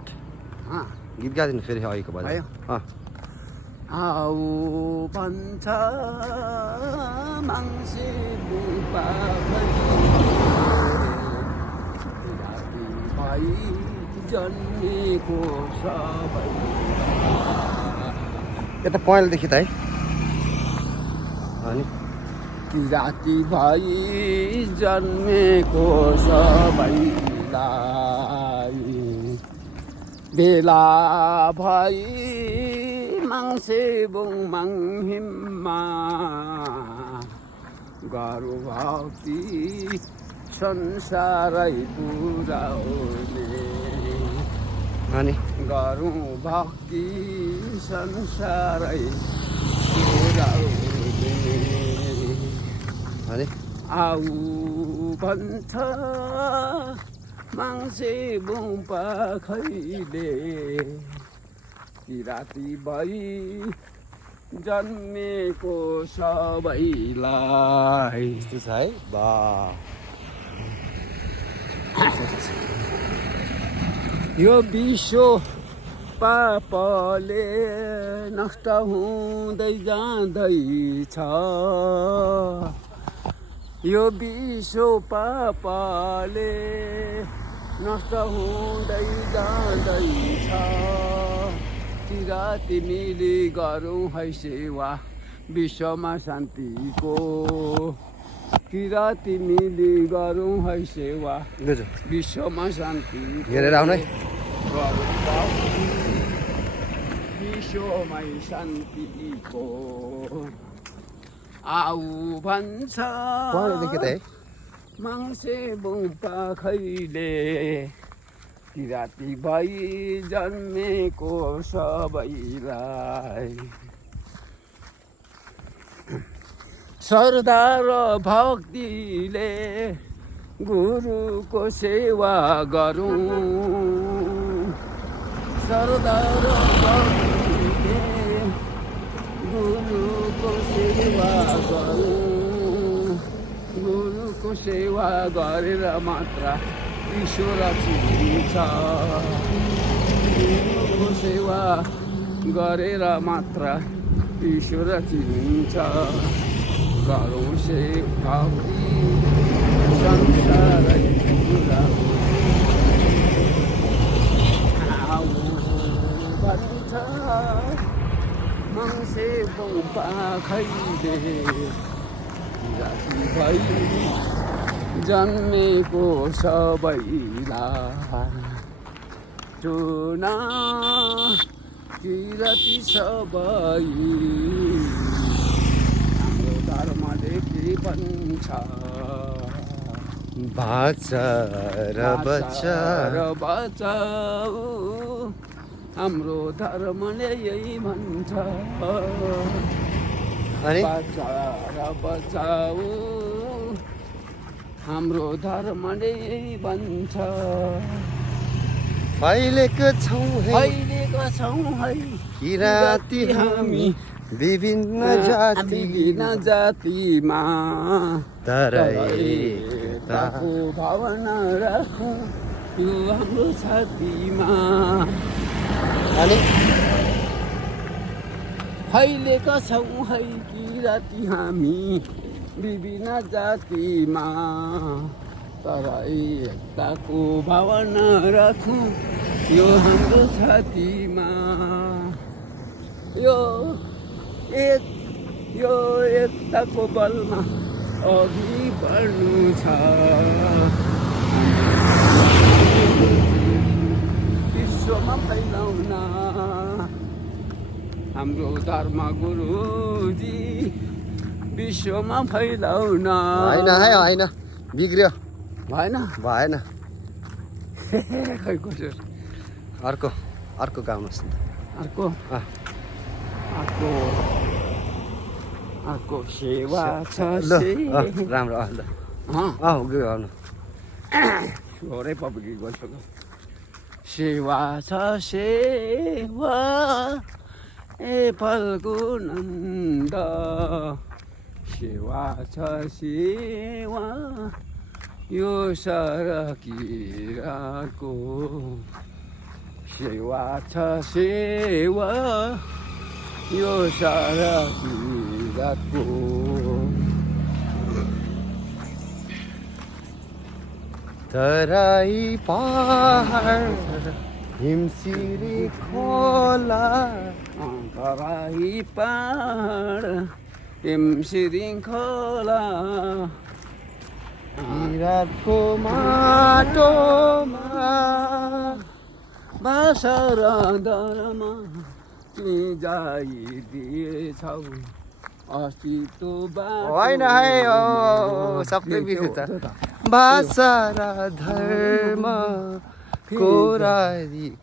गीत गाइदिनु फेरि अहिलेको बजायो आऊ भन्छ मान्छे राति भई जन्मेको सबै यता पहेँलदेखि त है अनि राति भई जन्मेको सबैलाई बेला भई माङ्से बुङमाङ हिममा गरौँ भक्ति संसारै पुराउने अनि गरौँ भक्ति संसारै पुराउने अनि आऊ भन्छ मान्छे बुङ पाखैले राति भई जन्मेको सबैलाई यस्तो छ है बा यो विश्व पापले नष्ट हुँदै जाँदैछ यो विश्व पापले नष्ट हुँदै जाँदैछ किराती मिली गरौँ है सेवा विश्वमा शान्तिको किराती मिली गरौँ है सेवा विश्वमा शान्ति हेरेर आउनु है विश्वमै शान्तिको आऊ भन्छ मान्छे बुङ पाखैले किराती भई जन्मेको सबैलाई श्रद्धा र भक्तिले गुरुको सेवा गरौँ श्रद्धा र भक्तिले गुरुको सेवा गरौँ गुरुको सेवा गरेर मात्र ईश्वर चिनिन्छ गुरुको सेवा गरेर मात्र ईश्वर चिनिन्छ गरौँ सेवा संसारै भन्छ मान्छे बुङ पाखैले राति भई जन्मेको सबैलाई चुना किराती सबै हाम्रो धर्मले के भन्छ बाचार बचाऊ हाम्रो धर्मले यही भन्छ बाचार बचाऊ हाम्रो धर्मले यही भन्छ फैलेको छौँ है किराती हामी विभिन्न जातिमा तर एकताको भावना राखौँ यो हाम्रो छातीमा अनि फैलेका छौँ है किराती हामी विभिन्न जातिमा तर एकताको भावना राखौँ यो हाम्रो छातीमा यो एकताको बलमा अघि बढ्नु छ विश्वमा फैलाउन हाम्रो धर्म गुरुजी विश्वमा फैलाउन होइन बिग्रियो भएन खै कसो अर्को गाउनुहोस् न अर्को सेवा छ राम्रो गाउनु छोरै पब्लिक गइसक्यो सेवा छ सेवा ए फल्गु नन्द सेवा छ सेवा यो सरकिराको सेवा छ सेवा यो सारा किरातको तराई पहाड हिमसिरी खोला तराई पहाड हिमसिरी खोला किरातको माटोमा बासा र दरमा तिमी जाइदिएछौ अस्तित्व होइन है सबै बिर्छ भाषा र धर्म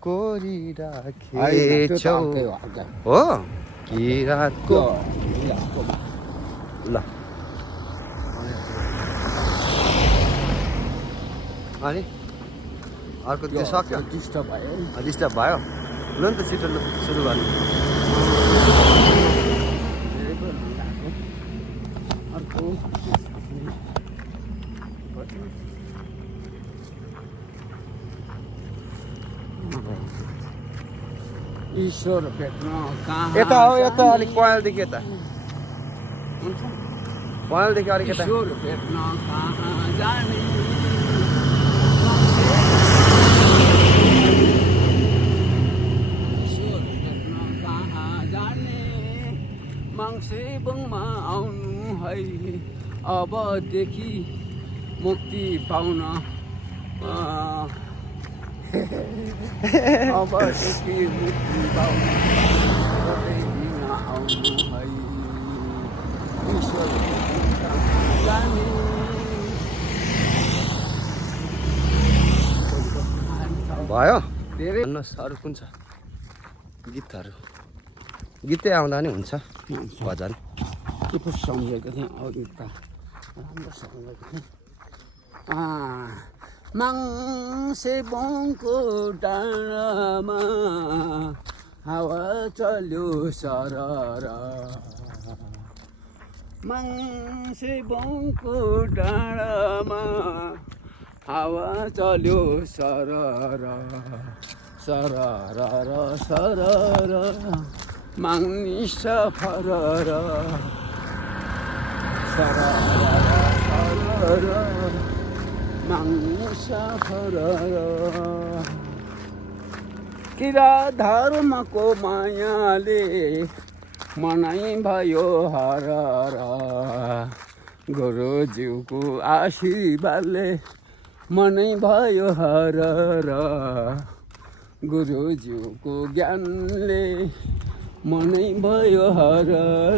कोरिराखेछौ हो किरातको ल अनि अर्को त्यो सक्यो डिस्टर्ब भयो डिस्टर्ब भयो ल नि त छिटो सुरु गर्नु अर्को ईश्वर भेट्न कहाँ यता हो यता अलिक पहेँलदेखि यता हुन्छ पहेँलदेखि अलिक यता ईश्वर भेट्न कहाँ जाने ईश्वर भेट्न कहाँ जाने मङ्सिबङमा आउनु है अबदेखि मुक्ति पाउन अबदेखि मुक्ति पाउन कतै दिन आउनु है ईश्वर जाने भयो धेरै भन्नुहोस् अरू कुन छ गीतहरू गीतै आउँदा नि हुन्छ भजन के पो सम्झेको थिएँ अरू त राम्रो सम्झेको थिएँ मङ्सिबङको डाँडामा हावा चल्यो सरर मङ्सिबङको डाँडामा हावा चल्यो सरर सरर सरर माग्नी सफरर सरर माग्नी सफरर किरा धर्मको मायाले मनै भयो हरर गुरुज्यूको आशीर्वादले मनै भयो हरर गुरुज्यूको ज्ञानले मनै भयो हरर